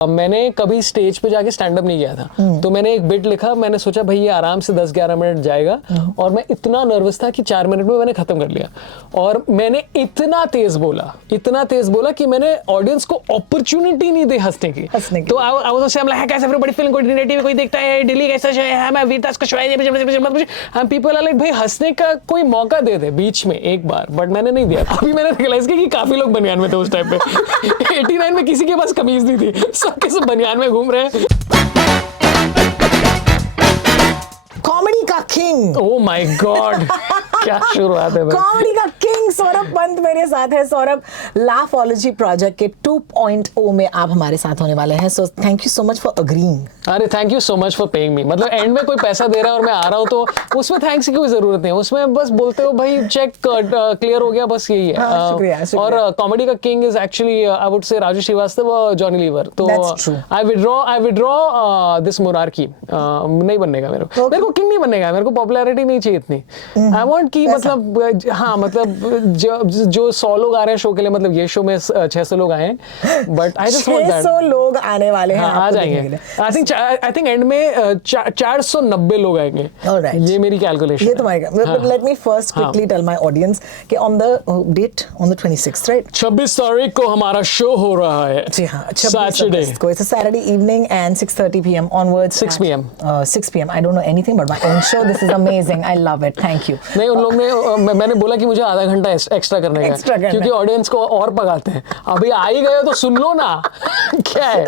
मैंने कभी स्टेज पे जाके स्टैंड अप नहीं किया था, तो मैंने एक बिट लिखा, मैंने सोचा भाई ये आराम से 10-11 मिनट जाएगा, और मैं इतना नर्वस था कि 4 मिनट में मैंने खत्म कर लिया। और मैंने इतना तेज बोला कि मैंने ऑडियंस को अपॉर्चुनिटी नहीं दी हंसने की। तो आई वाज सेइंग लाइक कैसे एवरीबॉडी फीलिंग गुड, नेगेटिव कोई देखता है दिल्ली कैसा है, मैं वीरदास का शो है, एंड पीपल आर लाइक भाई हंसने का कोई मौका दे दे बीच में एक बार, बट मैंने नहीं दिया। अभी मैंने रियलाइज किया कि काफी लोग बनियान में थे उस टाइम पे। 89 में किसी के पास कमीज नहीं थी, सबके सब बनियान में घूम रहे हैं। कॉमेडी का किंग, ओह माय गॉड, क्या शुरुआत है। कॉमेडी का किंग सौरभ पंत मेरे साथ है। सौरभ, लाफोलॉजी प्रोजेक्ट के 2.0 में आप हमारे साथ होने वाले हैं, so thank you so much for agreeing. अरे thank you so much for paying me. मतलब एंड में कोई पैसा दे रहा है और मैं आ रहा हूँ तो उसमें थैंक्स की कोई जरूरत नहीं है, उसमें बस बोलते हो भाई चेक क्लियर हो गया, बस यही है। शुक्रिया। और कॉमेडी का king is actually I would say Raju Srivastava और जॉनी लीवर। तो आई विड्रॉ दिस मोनार्की। नहीं बनने का मेरे को किंग नहीं बनने का, मेरे को पॉपुलैरिटी नहीं चाहिए इतनी। आई वांट कि मतलब हाँ, मतलब जो 100 लोग आ रहे हैं शो के लिए, मतलब ये शो में 600 लोग आए हैं, but I just want that 600 लोग आने वाले हैं। आ जाएंगे। आई थिंक एंड में 490 लोग आएंगे। ये मेरी कैलकुलेशन। ये तुम्हारी। Let me first quickly tell my audience कि on the date on the 26th, right? 26 तारीख को हमारा शो हो रहा है। जी हाँ, सैटरडे को। It's a Saturday evening and 6:30 p.m. onwards. 6 p.m. 6 p.m. I don't know anything but my own show. This is amazing. I love it. Thank you. नहीं, उन लोग ने मैंने बोला कि मुझे आधा घंटा एक्स्ट्रा करने का, क्योंकि ऑडियंस को और पगाते हैं। अभी आ ही गए तो सुन लो ना। क्या है?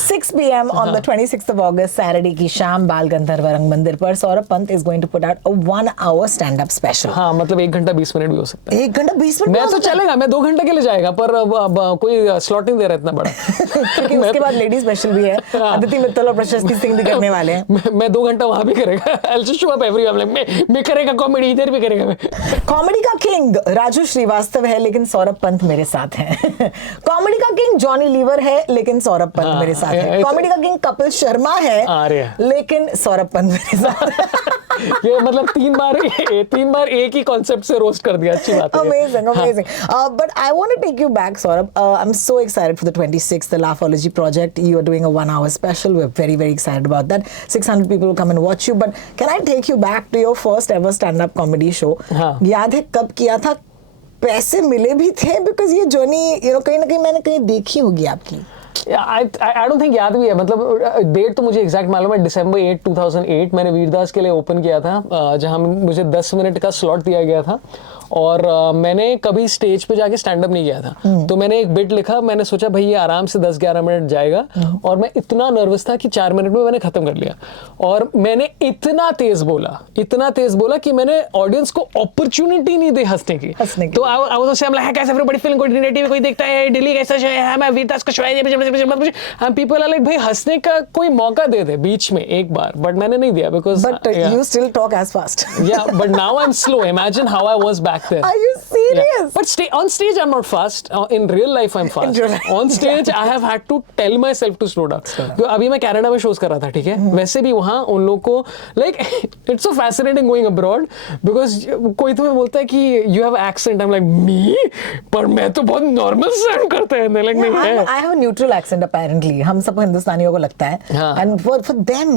6 p.m. on the 26th of August, Saturday की शाम बाल गंधर्व रंग मंदिर पर Saurabh Pant is going to put out a 1-hour stand-up special. हाँ, मतलब 1 घंटा 20 मिनट भी हो सकता है। 1 घंटा 20 मिनट मैं तो चलेगा, मैं 2 घंटे के लिए जाएगा, पर अब कोई स्लॉट नहीं दे रहा इतना बड़ा। क्योंकि उसके बाद लेडी स्पेशल भी है, अदिति मित्तल और प्रशस्ति सिंह भी करने वाले हैं। मैं 2 घंटा वहां भी करेगा। I'll just show up everywhere. मैं करेगा कॉमेडी, इधर भी करेगा। कॉमेडी का किंग राजू श्रीवास्तव है, लेकिन सौरभ पंत मेरे साथ हैं। कॉमेडी का किंग जॉनी लीवर है, लेकिन सौरभ पंत मेरे साथ है। कॉमेडी का किंग कपिल शर्मा है, लेकिन सौरभ पंत मेरे साथ। ये मतलब 3 बार एक ही कॉन्सेप्ट से रोस्ट कर दिया। अच्छी बात है। Amazing. But I want to take you back, Saurabh. I'm so excited for the 26th, the Laugh-ology project. You are doing a 1-hour special. We're very, very excited about that. 600 people will come and watch you. But can I take you back to your first ever stand-up comedy show? याद है कब किया था? पैसे मिले भी थे? Because ये जर्नी, कहीं ना कहीं मैंने कहीं देखी होगी आपकी। I don't think याद भी है, मतलब डेट तो मुझे एग्जैक्ट मालूम है। December 8, 2008 मैंने वीरदास के लिए ओपन किया था, जहां मुझे 10 मिनट का स्लॉट दिया गया था, और मैंने कभी स्टेज पे जाके स्टैंड अप नहीं किया था। तो मैंने एक बिट लिखा, मैंने सोचा भाई ये आराम से 10-11 मिनट जाएगा, और मैं इतना नर्वस था कि 4 मिनट में मैंने खत्म कर लिया। और मैंने इतना तेज बोला कि मैंने ऑडियंस को अपॉर्चुनिटी नहीं दी हंसने की। तो आई वाज सेइंग लाइक कैसे एवरीबॉडी फीलिंग गुड, नेगेटिव कोई देखता है दिल्ली कैसा है, मैं वीरदास का शो है, एंड पीपल आर लाइक भाई हंसने का कोई मौका दे दे बीच में एक बार, बट मैंने नहीं दिया। Because you still talk as fast. Yeah, but now I'm slow. Imagine how I was back then. Are you serious? Yeah. But on stage I'm not fast. In real life I'm fast. On stage I have had to tell myself to slow down. तो अभी मैं Canada में shows कर रहा था, ठीक है? वैसे भी वहाँ उन लोगों को like it's so fascinating going abroad because कोई तुम्हें बोलता है कि you have accent. I'm like me? पर मैं तो बहुत normal sound करते हैं। Like नहीं है। I have a neutral accent apparently. हम सब हिंदुस्तानियों को लगता है। And for them,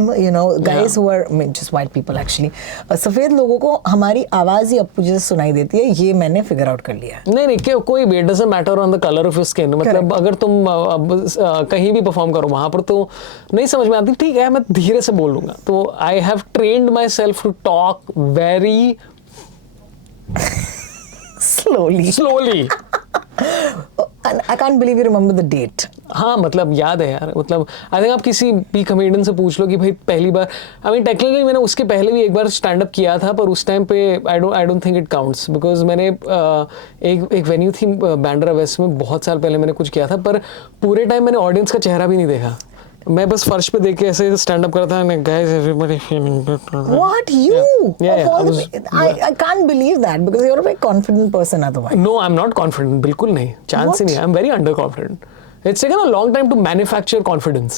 guys who are just white people actually, सफेद लोगों को हमारी आवाज ही अप्पू जैसे सुनाई देती है। ये मैंने फिगर आउट कर लिया। नहीं कोई भी, it doesn't matter on the color of your skin. मतलब अगर तुम कहीं भी परफॉर्म करो वहां पर तो नहीं समझ में आती, ठीक है मैं धीरे से बोल लूंगा। तो I have trained myself to talk very slowly. I can't believe you remember the date. हाँ, मतलब याद है यार। मतलब आई थिंक आप किसी भी कॉमेडियन से पूछ लो कि भाई पहली बार, आई मीन टेक्निकली मैंने उसके पहले भी एक बार स्टैंड अप किया था, पर उस टाइम पे I don't think it counts because मैंने एक वेन्यू थी बैंड्रा वेस्ट में, बहुत साल पहले मैंने कुछ किया था, पर पूरे टाइम मैंने ऑडियंस का चेहरा भी नहीं देखा। मैं बस फर्श पे देख के ऐसे स्टैंड अप करता था, guys everybody feeling good. What you? I can't believe that because you're a very confident person otherwise. No, I'm not confident. बिल्कुल नहीं, चांस ही नहीं। I'm very underconfident. It's taken a long time to manufacture confidence.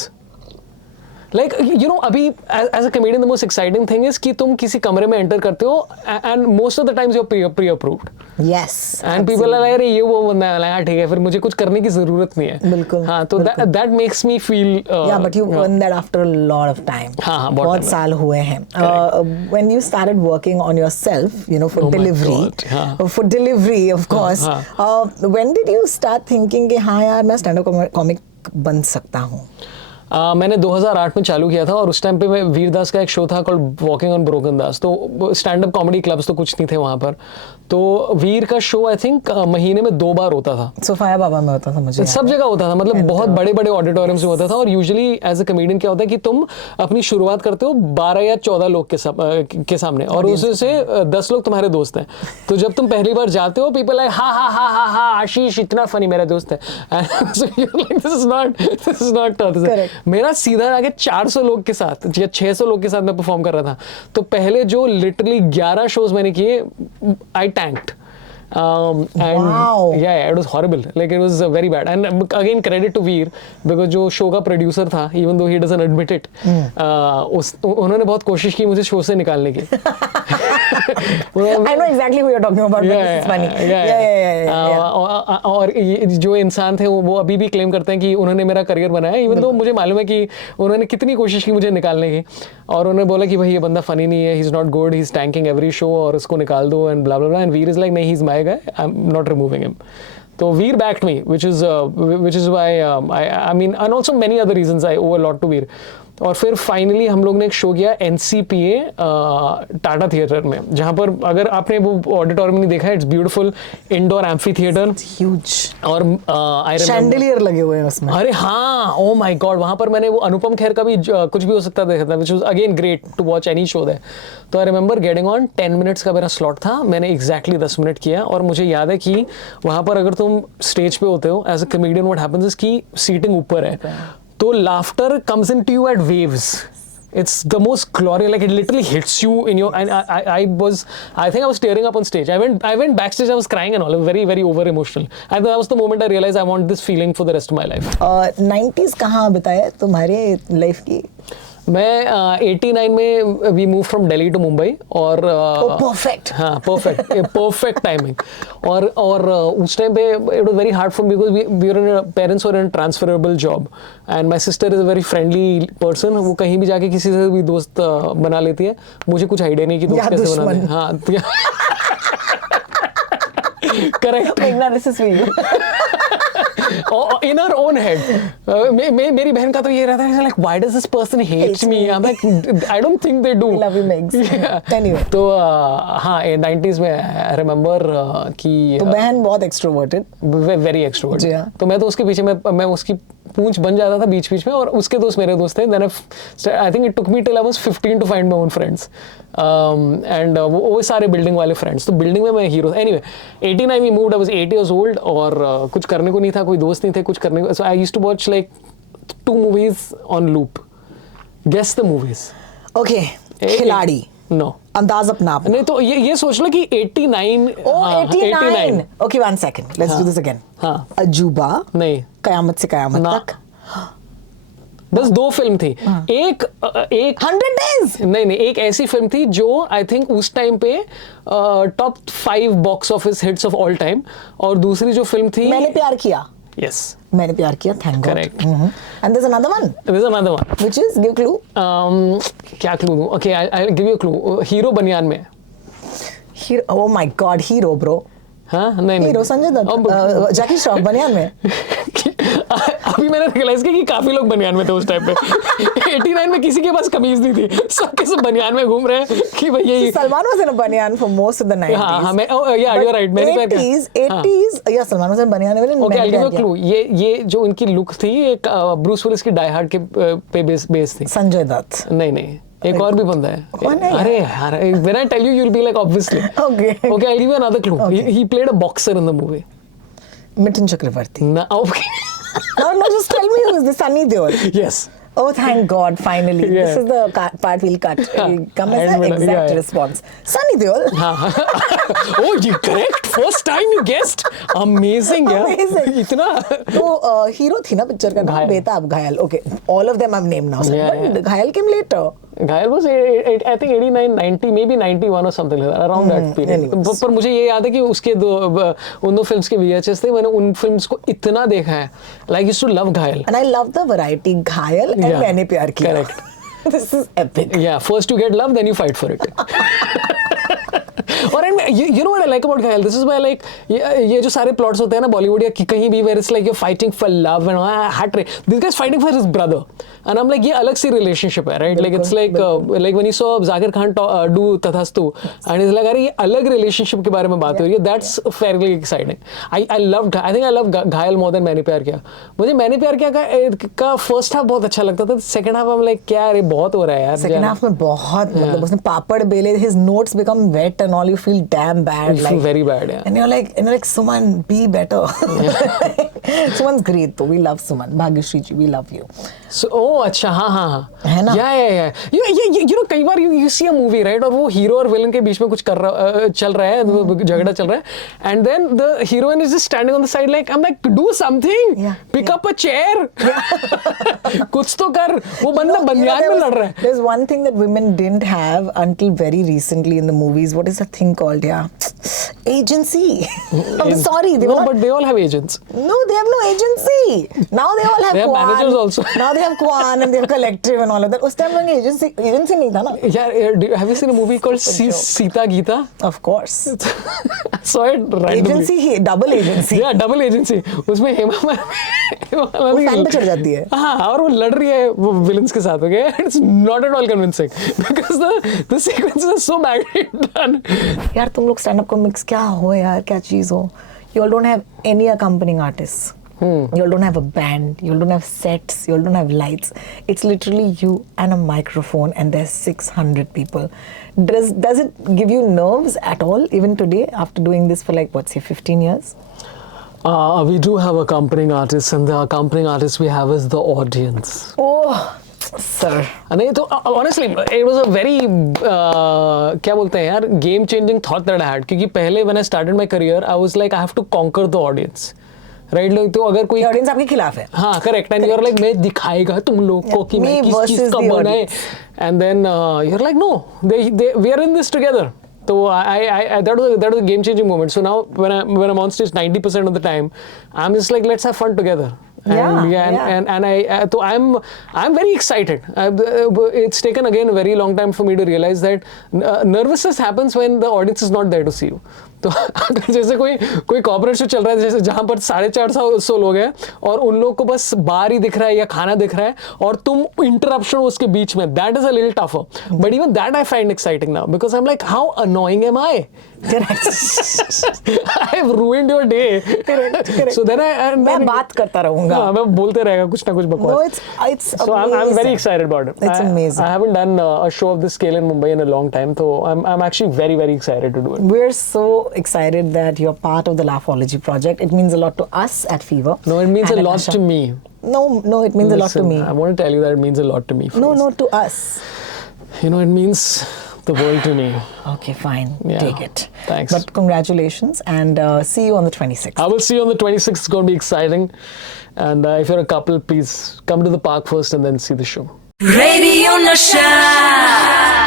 Like you know अभी as a comedian the most exciting thing is कि तुम किसी कमरे में enter करते हो and most of the times you are pre approved Yes. And people are like अरे ये वो बंदा है यार ठीक है फिर मुझे कुछ करने की जरूरत नहीं है बिल्कुल, हाँ तो that makes me feel Yeah, but you earned that after a lot of time. हाँ, बहुत बहुत time साल हुए हैं. When you started working on yourself, you know, for Oh my delivery, God, हाँ. for delivery, of course. When did you start thinking कि हाँ यार मैं stand-up comic बन सकता हूँ? मैंने 2008 में चालू किया था और उस टाइम पे मैं वीरदास का एक शो था कॉल्ड वॉकिंग ऑन ब्रोकन दास तो स्टैंड अप कॉमेडी क्लब्स तो कुछ नहीं थे वहाँ पर तो वीर का शो आई थिंक महीने में 2 बार होता था सोफाया बाबा में होता था मुझे सब जगह होता था मतलब बहुत बड़े बड़े ऑडिटोरियम में होता था और यूजुअली एज अ कमेडियन क्या होता है कि तुम अपनी शुरुआत करते हो 12 या 14 लोग के सामने और उसमें से 10 लोग तुम्हारे दोस्त हैं तो जब तुम पहली बार जाते हो पीपल लाइक हा हा हा हा हा आशीष इतना फनी मेरा दोस्त है दिस इज नॉट मेरा सीधा आगे 400 लोग के साथ या 600 लोग के साथ मैं परफॉर्म कर रहा था तो पहले जो लिटरली 11 शोज मैंने किए आई tanked and Wow. yeah, it was horrible like it was very bad and again credit to Veer because जो शो का प्रोड्यूसर था even though he doesn't admit it उन्होंने बहुत कोशिश की मुझे शो से निकालने की I know exactly who you're talking about but this is funny yeah. और जो इंसान थे वो अभी भी क्लेम करते हैं कि उन्होंने मेरा करियर बनाया इवन तो मुझे मालूम है कि उन्होंने कितनी कोशिश की मुझे निकालने की और उन्होंने बोला कि भाई ये बंदा फनी नहीं है he is not good he is tanking every show और इसको निकाल दो and blah blah blah and Veer is like नहीं he is my guy I am not removing him तो Veer backed me which is why I mean and also many other reasons I owe a lot to वीर और फिर finally हम लोग ने एक show किया NCPA Tata theatre में जहाँ पर अगर आपने वो ऑडिटोरियम नहीं देखा है it's beautiful indoor amphi theatre huge और आई chandelier लगे हुए हैं उसमें अरे हाँ ओ माय गॉड वहाँ पर मैंने वो अनुपम खेर का भी कुछ भी हो सकता देखा था which was again great to watch any show there तो I remember getting on 10 minutes का मेरा स्लॉट था मैंने एग्जैक्टली 10 मिनट किया और मुझे याद है कि वहाँ पर अगर तुम स्टेज पे होते हो as a comedian what happens is कि सीटिंग ऊपर है तो laughter comes into you at waves it's the most glorious like it literally hits you in your and I think I was tearing up on stage I went backstage I was crying and all very very over emotional and that was the moment I realized I want this feeling for the rest of my life 90s कहाँ बिताए तुम्हारे life की मैं 89 में we move from Delhi to Mumbai और perfect हाँ perfect timing और उस टाइम पे it was very hard for me because we were parents were in transferable job and my sister is a very friendly person वो कहीं भी जाके किसी से भी दोस्त बना लेती है मुझे कुछ आइडिया नहीं कि दोस्त कैसे बनाते हैं हाँ correct in her own head मेरी बहन का तो ये रहता है like why does this person hate me I'm like I don't think they do love you Megs anyway तो हाँ 90s में I remember कि तो बहन बहुत extroverted very extroverted तो मैं तो उसके पीछे मैं उसकी पूंछ बन जाता था बीच बीच में और उसके दोस्त मेरे दोस्त थे then I think it took me till I was 15 to find my own friends and वो सारे बिल्डिंग वाले फ्रेंड्स तो बिल्डिंग में मैं hero anyway 89 we moved I was 8 years old और कुछ करने को नहीं था कोई दोस्त नहीं थे कुछ करने को so I used to watch like 2 movies on loop guess the movies okay खिलाड़ी no अंदाज अपना नहीं तो ये सोच लो कि 89 89 okay one second let's do this again हाँ अजूबा नहीं कयामत से कयामत तक बस 2 फिल्म थी एक 100 days नहीं एक ऐसी फिल्म थी जो आई थिंक उस टाइम पे top 5 box office hits of all time और दूसरी जो फिल्म थी मैंने प्यार किया yes मैंने प्यार किया thank God correct and there's another one which is give clue क्या clue दूं okay I'll give you a clue hero बनियान में hero oh my God hero bro हाँ नहीं हीरो संजय दत्त जैकी श्रॉफ बनियान में अभी मैंने रियलाइज किया कि काफी लोग बनियान में थे उस टाइम पे 89 में किसी के पास कमीज नहीं थी सब के सब बनियान में घूम रहे हैं कि भाई ये सलमान वाज इन अ बनियान for most of the 90s हाँ मैं या यू आर राइट मैंने 80s या सलमान वाज इन बनियान में okay I give you clue ये जो इनकी लुक थी एक ब्रूस विलिस की डाई हार्ड के पे बेस थी संजय दत्त नहीं एक और भी बंदा है कौन है अरे यार when I tell you you will be like obviously okay I'll give you another clue he played a boxer in the movie Mithun Chakraborty okay no just tell me who is this Sunny Deol yes Oh, thank God! Finally, Yeah. this is the part we'll cut. It'll come as And the we'll- exact yeah. response. Sunny Deol. Oh, you correct. First time you guessed. Amazing, yeah. Amazing. इतना. तो hero थी ना picture का नाम घायल. बेताब घायल. Okay, all of them I've named now. Yeah, but yeah. घायल came later. घायल was I think 89, 90, maybe 91 or something like that, around that period. anyways. पर मुझे ये याद है कि उसके उन दो फिल्म्स के VHS थे, मैंने उन फिल्म्स को इतना देखा है. Like used to love घायल. And I love the variety घायल and Yeah, मैंने प्यार किया. correct. This is epic. Yeah, first you get love, then you fight for it. और you know what I like about घायल? This is why like ये जो सारे plots होते हैं ना बॉलीवुड या कहीं भी where it's like you're fighting for love and hat race. This guy's fighting for his brother. And I'm like ये अलग सी relationship है, right? Like it's like when you saw Zakir Khan do Tathastu and it's like अरे ये अलग relationship के बारे में बात हो रही है. That's fairly exciting. I think I love घायल more than मैंने प्यार किया. मुझे मैंने प्यार किया का first half बहुत अच्छा लगता था. Second half I'm like क्या अरे बहुत हो रहा है यार. Second half में बहुत मतलब उसने पापड़ बेले, his notes become wet and all, you feel damn bad. You feel very bad, yeah. And you're like Suman, be better. Suman's great though. We love Suman. Bhagyashree ji, we love you. So, oh अच्छा हाँ है ना? yeah. You know कई बार you see a movie right और वो hero और villain के बीच में कुछ चल रहा है, झगड़ा चल रहा है, and then the heroine is just standing on the side like I'm like do something, Yeah, pick yeah. up a chair, कुछ तो कर. वो बंदा बनियान में लड़ रहा है. There's one thing that women didn't have until very recently in the movies. What is that thing called? Yeah, agency. I'm sorry, they were No, not. but they all have agents. No, they have no agency. Now they all have They have Kwan. managers also. Now they have Kwan and they have Collective and all of that. उस time में agency नहीं था ना? Yeah, have you seen a movie called Sita Geeta? Of course. I saw it randomly. Agency, double agency. Yeah, double agency. उसमें हेमा वो fan पे चढ़ जाती है. हाँ, और वो लड़ रही है वो villains के साथ, okay? It's not at all convincing because the sequences are so badly done. यार तुम लोग stand up comics क्या हो यार, क्या चीज हो? You all don't have any accompanying artists. You all don't have a band. You all don't have sets. You all don't have lights. It's literally you and a microphone, and there's 600 people. Does it give you nerves at all, even today, after doing this for like what, say, 15 years? We do have accompanying artists, and the accompanying artist we have is the audience. Oh, sir. नहीं तो honestly it was a very क्या बोलते हैं यार game changing thought that I had, क्योंकि पहले when I started my career I was like I have to conquer the audience, right? Like तो अगर कोई ऑडियंस आपके खिलाफ है. हाँ correct, and you're like मैं दिखाएगा तुम लोग को कि मैं Me किस चीज versus का the बना है, audience. and then you're like no, we are in this together. So I that was a game changing moment. So now when I'm on stage 90% of the time, I'm just like let's have fun together. So I'm very excited. It's taken again a very long time for me to realize that nervousness happens when the audience is not there to see you. तो जैसे कोई corporate show चल रहा है जैसे जहाँ पर 450 लोग हैं और उन लोग को बस बार ही दिख रहा है या खाना दिख रहा है और तुम इंटरप्शन उसके बीच में, that is a little tougher, but even that I find exciting now because I am like how annoying am I. I have ruined your day. Correct. So then मैं बात करता रहूँगा. हाँ, मैं बोलते रहेगा कुछ ना कुछ बकवास. No, it's So I'm very excited about it. It's amazing. I haven't done a show of this scale in Mumbai in a long time, so I'm actually very, very excited to do it. We're so excited that you're part of the Laughology project. It means a lot to us at Fever. No, it means and a at lot Asha. to me. No, it means a lot to Listen, me. I want to tell you that it means a lot to me. No, first. to us. You know, it means the world to me. Okay, fine. Yeah. Take it. Thanks. But congratulations and see you on the 26th. I will see you on the 26th. It's going to be exciting. And if you're a couple, please come to the park first and then see the show. Radio Nasha.